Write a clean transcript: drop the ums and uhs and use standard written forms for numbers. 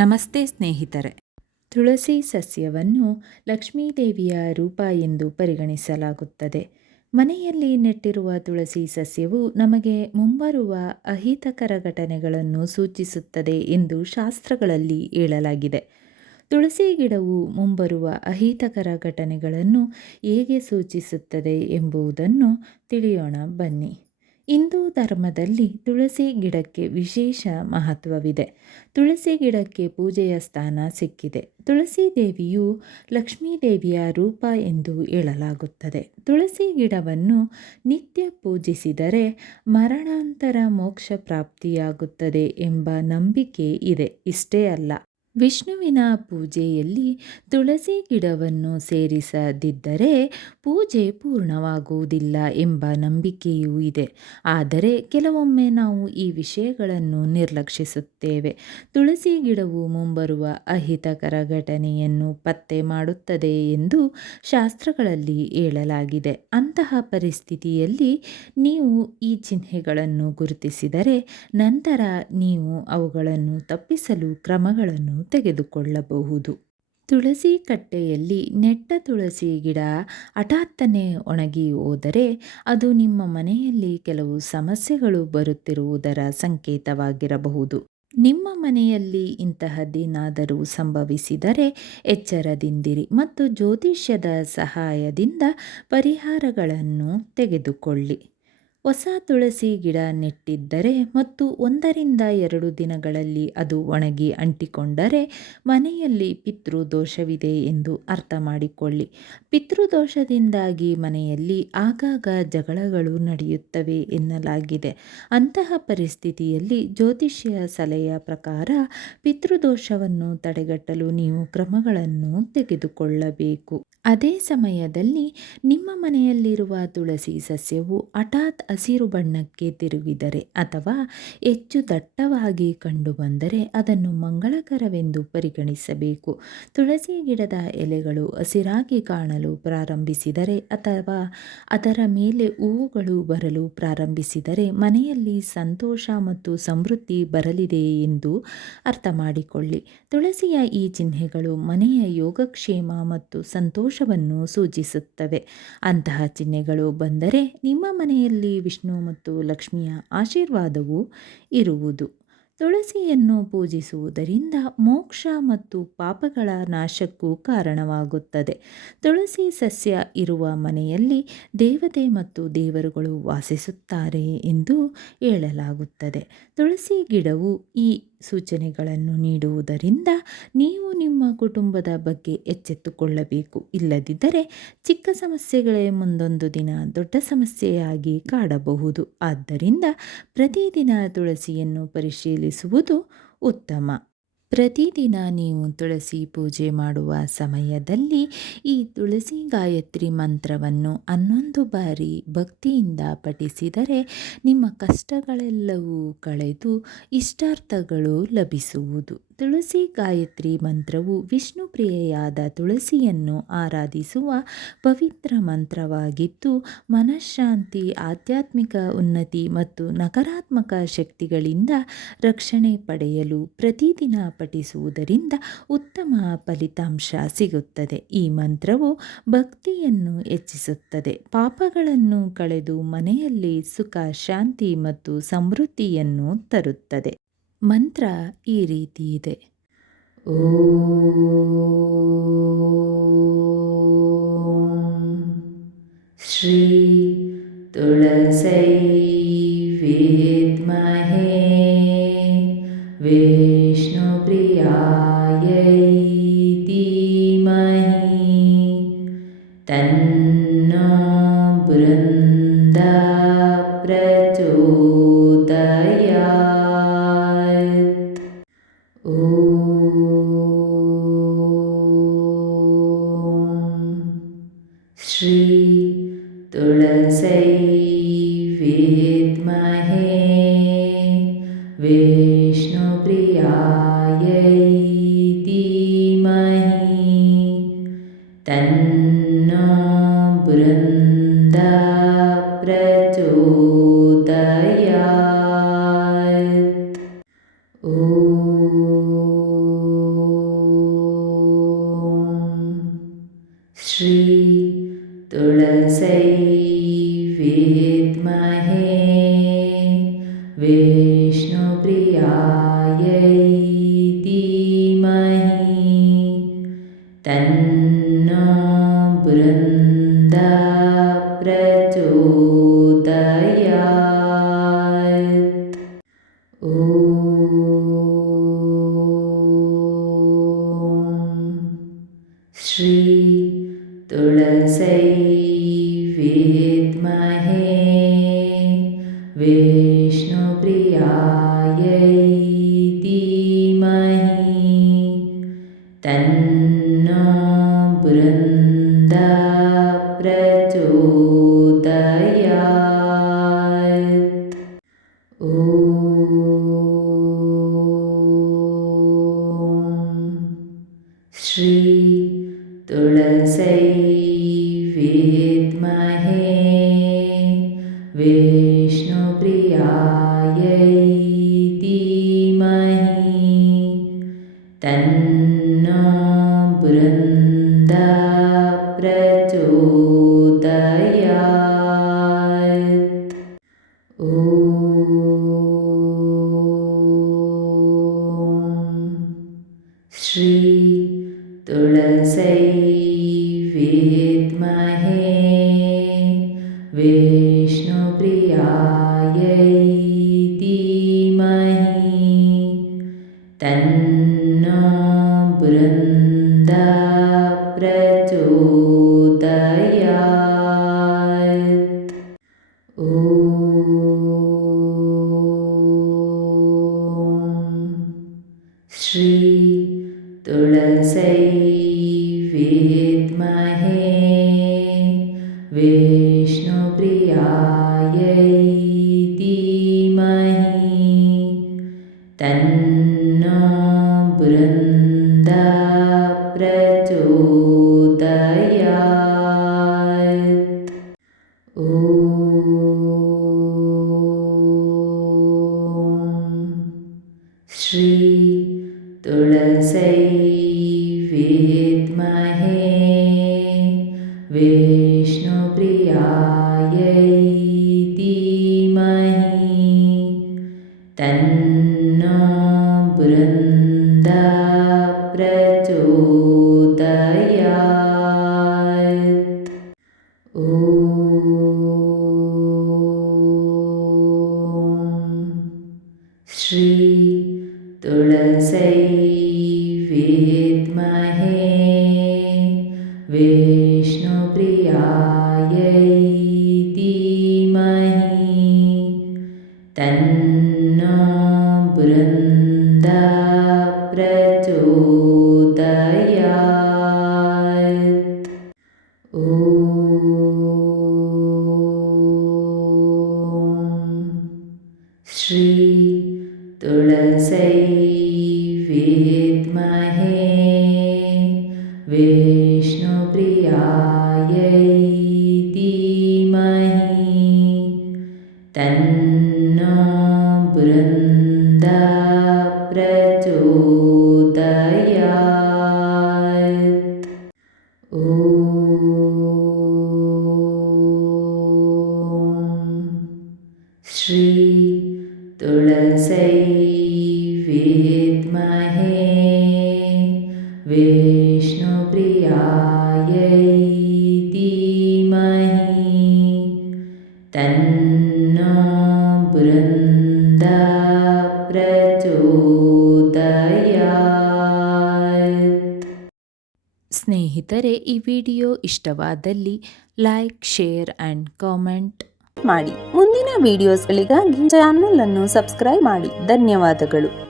ನಮಸ್ತೆ ಸ್ನೇಹಿತರೆ. ತುಳಸಿ ಸಸ್ಯವನ್ನು ಲಕ್ಷ್ಮೀದೇವಿಯ ರೂಪ ಎಂದು ಪರಿಗಣಿಸಲಾಗುತ್ತದೆ. ಮನೆಯಲ್ಲಿ ನೆಟ್ಟಿರುವ ತುಳಸಿ ಸಸ್ಯವು ನಮಗೆ ಮುಂಬರುವ ಅಹಿತಕರ ಘಟನೆಗಳನ್ನು ಸೂಚಿಸುತ್ತದೆ ಎಂದು ಶಾಸ್ತ್ರಗಳಲ್ಲಿ ಹೇಳಲಾಗಿದೆ. ತುಳಸಿ ಗಿಡವು ಮುಂಬರುವ ಅಹಿತಕರ ಘಟನೆಗಳನ್ನು ಹೇಗೆ ಸೂಚಿಸುತ್ತದೆ ಎಂಬುದನ್ನು ತಿಳಿಯೋಣ ಬನ್ನಿ. ಹಿಂದೂ ಧರ್ಮದಲ್ಲಿ ತುಳಸಿ ಗಿಡಕ್ಕೆ ವಿಶೇಷ ಮಹತ್ವವಿದೆ. ತುಳಸಿ ಗಿಡಕ್ಕೆ ಪೂಜೆಯ ಸ್ಥಾನ ಸಿಕ್ಕಿದೆ. ತುಳಸಿ ದೇವಿಯು ಲಕ್ಷ್ಮೀದೇವಿಯ ರೂಪ ಎಂದು ಹೇಳಲಾಗುತ್ತದೆ. ತುಳಸಿ ಗಿಡವನ್ನು ನಿತ್ಯ ಪೂಜಿಸಿದರೆ ಮರಣಾಂತರ ಮೋಕ್ಷ ಪ್ರಾಪ್ತಿಯಾಗುತ್ತದೆ ಎಂಬ ನಂಬಿಕೆ ಇದೆ. ಇಷ್ಟೇ ಅಲ್ಲ, ವಿಷ್ಣುವಿನ ಪೂಜೆಯಲ್ಲಿ ತುಳಸಿ ಗಿಡವನ್ನು ಸೇರಿಸದಿದ್ದರೆ ಪೂಜೆ ಪೂರ್ಣವಾಗುವುದಿಲ್ಲ ಎಂಬ ನಂಬಿಕೆಯೂ ಇದೆ. ಆದರೆ ಕೆಲವೊಮ್ಮೆ ನಾವು ಈ ವಿಷಯಗಳನ್ನು ನಿರ್ಲಕ್ಷಿಸುತ್ತೇವೆ. ತುಳಸಿ ಗಿಡವು ಮುಂಬರುವ ಅಹಿತಕರ ಘಟನೆಯನ್ನು ಪತ್ತೆ ಮಾಡುತ್ತದೆ ಎಂದು ಶಾಸ್ತ್ರಗಳಲ್ಲಿ ಹೇಳಲಾಗಿದೆ. ಅಂತಹ ಪರಿಸ್ಥಿತಿಯಲ್ಲಿ ನೀವು ಈ ಚಿಹ್ನೆಗಳನ್ನು ಗುರುತಿಸಿದರೆ ನಂತರ ನೀವು ಅವುಗಳನ್ನು ತಪ್ಪಿಸಲು ಕ್ರಮಗಳನ್ನು ತೆಗೆದುಕೊಳ್ಳಬಹುದು. ತುಳಸಿ ಕಟ್ಟೆಯಲ್ಲಿ ನೆಟ್ಟ ತುಳಸಿ ಗಿಡ ಹಠಾತ್ತನೆ ಒಣಗಿ ಹೋದರೆ ಅದು ನಿಮ್ಮ ಮನೆಯಲ್ಲಿ ಕೆಲವು ಸಮಸ್ಯೆಗಳು ಬರುತ್ತಿರುವುದರ ಸಂಕೇತವಾಗಿರಬಹುದು. ನಿಮ್ಮ ಮನೆಯಲ್ಲಿ ಇಂತಹದ್ದೇನಾದರೂ ಸಂಭವಿಸಿದರೆ ಎಚ್ಚರದಿಂದಿರಿ ಮತ್ತು ಜ್ಯೋತಿಷ್ಯದ ಸಹಾಯದಿಂದ ಪರಿಹಾರಗಳನ್ನು ತೆಗೆದುಕೊಳ್ಳಿ. ಹೊಸ ತುಳಸಿ ಗಿಡ ನೆಟ್ಟಿದ್ದರೆ ಮತ್ತು 1-2 ದಿನಗಳಲ್ಲಿ ಅದು ಒಣಗಿ ಅಂಟಿಕೊಂಡರೆ ಮನೆಯಲ್ಲಿ ಪಿತೃದೋಷವಿದೆ ಎಂದು ಅರ್ಥ ಮಾಡಿಕೊಳ್ಳಿ. ಪಿತೃದೋಷದಿಂದಾಗಿ ಮನೆಯಲ್ಲಿ ಆಗಾಗ ಜಗಳಗಳು ನಡೆಯುತ್ತವೆ ಎನ್ನಲಾಗಿದೆ. ಅಂತಹ ಪರಿಸ್ಥಿತಿಯಲ್ಲಿ ಜ್ಯೋತಿಷ್ಯ ಸಲಹೆಯ ಪ್ರಕಾರ ಪಿತೃದೋಷವನ್ನು ತಡೆಗಟ್ಟಲು ನೀವು ಕ್ರಮಗಳನ್ನು ತೆಗೆದುಕೊಳ್ಳಬೇಕು. ಅದೇ ಸಮಯದಲ್ಲಿ ನಿಮ್ಮ ಮನೆಯಲ್ಲಿರುವ ತುಳಸಿ ಸಸ್ಯವು ಹಠಾತ್ ಹಸಿರು ಬಣ್ಣಕ್ಕೆ ತಿರುಗಿದರೆ ಅಥವಾ ಹೆಚ್ಚು ದಟ್ಟವಾಗಿ ಕಂಡುಬಂದರೆ ಅದನ್ನು ಮಂಗಳಕರವೆಂದು ಪರಿಗಣಿಸಬೇಕು. ತುಳಸಿ ಗಿಡದ ಎಲೆಗಳು ಹಸಿರಾಗಿ ಕಾಣಲು ಪ್ರಾರಂಭಿಸಿದರೆ ಅಥವಾ ಅದರ ಮೇಲೆ ಹೂವುಗಳು ಬರಲು ಪ್ರಾರಂಭಿಸಿದರೆ ಮನೆಯಲ್ಲಿ ಸಂತೋಷ ಮತ್ತು ಸಮೃದ್ಧಿ ಬರಲಿದೆ ಎಂದು ಅರ್ಥ ಮಾಡಿಕೊಳ್ಳಿ. ತುಳಸಿಯ ಈ ಚಿಹ್ನೆಗಳು ಮನೆಯ ಯೋಗಕ್ಷೇಮ ಮತ್ತು ಸಂತೋಷವನ್ನು ಸೂಚಿಸುತ್ತವೆ. ಅಂತಹ ಚಿಹ್ನೆಗಳು ಬಂದರೆ ನಿಮ್ಮ ಮನೆಯಲ್ಲಿ ವಿಷ್ಣು ಮತ್ತು ಲಕ್ಷ್ಮಿಯ ಆಶೀರ್ವಾದವು ಇರುವುದು. ತುಳಸಿಯನ್ನು ಪೂಜಿಸುವುದರಿಂದ ಮೋಕ್ಷ ಮತ್ತು ಪಾಪಗಳ ನಾಶಕ್ಕೂ ಕಾರಣವಾಗುತ್ತದೆ. ತುಳಸಿ ಸಸ್ಯ ಇರುವ ಮನೆಯಲ್ಲಿ ದೇವತೆ ಮತ್ತು ದೇವರುಗಳು ವಾಸಿಸುತ್ತಾರೆ ಎಂದು ಹೇಳಲಾಗುತ್ತದೆ. ತುಳಸಿ ಗಿಡವು ಈ ಸೂಚನೆಗಳನ್ನು ನೀಡುವುದರಿಂದ ನೀವು ನಿಮ್ಮ ಕುಟುಂಬದ ಬಗ್ಗೆ ಎಚ್ಚೆತ್ತುಕೊಳ್ಳಬೇಕು. ಇಲ್ಲದಿದ್ದರೆ ಚಿಕ್ಕ ಸಮಸ್ಯೆಗಳೇ ಮುಂದೊಂದು ದಿನ ದೊಡ್ಡ ಸಮಸ್ಯೆಯಾಗಿ ಕಾಡಬಹುದು. ಆದ್ದರಿಂದ ಪ್ರತಿದಿನ ತುಳಸಿಯನ್ನು ಪರಿಶೀಲಿಸುವುದು ಉತ್ತಮ. ಪ್ರತಿದಿನ ನೀವು ತುಳಸಿ ಪೂಜೆ ಮಾಡುವ ಸಮಯದಲ್ಲಿ ಈ ತುಳಸಿ ಗಾಯತ್ರಿ ಮಂತ್ರವನ್ನು 11 ಬಾರಿ ಭಕ್ತಿಯಿಂದ ಪಠಿಸಿದರೆ ನಿಮ್ಮ ಕಷ್ಟಗಳೆಲ್ಲವೂ ಕಳೆದು ಇಷ್ಟಾರ್ಥಗಳು ಲಭಿಸುವುದು. ತುಳಸಿ ಗಾಯತ್ರಿ ಮಂತ್ರವು ವಿಷ್ಣು ಪ್ರಿಯೆಯಾದ ತುಳಸಿಯನ್ನು ಆರಾಧಿಸುವ ಪವಿತ್ರ ಮಂತ್ರವಾಗಿದ್ದು ಮನಃಶಾಂತಿ, ಆಧ್ಯಾತ್ಮಿಕ ಉನ್ನತಿ ಮತ್ತು ನಕಾರಾತ್ಮಕ ಶಕ್ತಿಗಳಿಂದ ರಕ್ಷಣೆ ಪಡೆಯಲು ಪ್ರತಿದಿನ ಪಠಿಸುವುದರಿಂದ ಉತ್ತಮ ಫಲಿತಾಂಶ ಸಿಗುತ್ತದೆ. ಈ ಮಂತ್ರವು ಭಕ್ತಿಯನ್ನು ಹೆಚ್ಚಿಸುತ್ತದೆ, ಪಾಪಗಳನ್ನು ಕಳೆದು ಮನೆಯಲ್ಲಿ ಸುಖ, ಶಾಂತಿ ಮತ್ತು ಸಮೃದ್ಧಿಯನ್ನು ತರುತ್ತದೆ. ಮಂತ್ರ ಈ ರೀತಿ ಇದೆ: ಓಂ ಶ್ರೀ ತುಳಸೈ ವಿದ್ಮಹೇ ವಿಷ್ಣುಪ್ರಿಯಾಯೈ ಧೀಮಹಿ ತನ್ನೋ ಬೃಂದ ಪ್ರಚೋದಯಾತ್. ಓಂ ಶ್ರೀ ತುಳಸೈ ವಿದ್ಮಹೇ ವಿಷ್ಣುಪ್ರಿಯಾಯೈ ಧೀಮಹಿ ತನ್ನೋ ಬೃಂದ ಪ್ರಚೋದಯಾತ್. ಓಂ विष्णुप्रियायै धीमहि तन्नो बृन्दा प्रचोदयात्। ॐ श्री तुलस्यै विद्महे विष्णुप्रियायै धीमहि तन्नो बृन्दा प्रचोदयात्। ॐ श्री तुलस्यै विद्महे विष्णुप्रियायै धीमहि तन्नो बृन्दा प्रचोदयात्। ॐ श्री तुलस्यै विद्महे विष्णुप्रियायै धीमहि तन्नो बृन्दा प्रचोदयात्। ॐ श्री तुलस्यै विद्महे विष्णुप्रियायै धीमहि तन्नो बृन्दा प्रचोदयात्। ॐ श्री तुलस्यै विद्महे विष्णुप्रियायै धीमहि तन्नो बृन्दा प्रचोदयात्। ॐ श्री तुलस्यै विद्महे विष्णुप्रियायै धीमहि तन्नो बृन्दा प्रचोदयात्। ॐ श्री तुलस्यै विद्महे विष्णुप्रियायै धीमहि तन्नो बृन्दा प्रचोदयात्। ॐ श्री तुलस्यै विद्महे विष्णुप्रियायै धीमहि तन्नो बृन्दा प्रचोदयात्। ಸ್ನೇಹಿತರೆ, ಈ ವಿಡಿಯೋ ಇಷ್ಟವಾದಲ್ಲಿ ಲೈಕ್, ಶೇರ್ ಆ್ಯಂಡ್ ಕಾಮೆಂಟ್ ಮಾಡಿ. ಮುಂದಿನ ವಿಡಿಯೋಸ್ಗಳಿಗಾಗಿ ಚಾನಲ್ ಅನ್ನು ಸಬ್ಸ್ಕ್ರೈಬ್ ಮಾಡಿ. ಧನ್ಯವಾದಗಳು.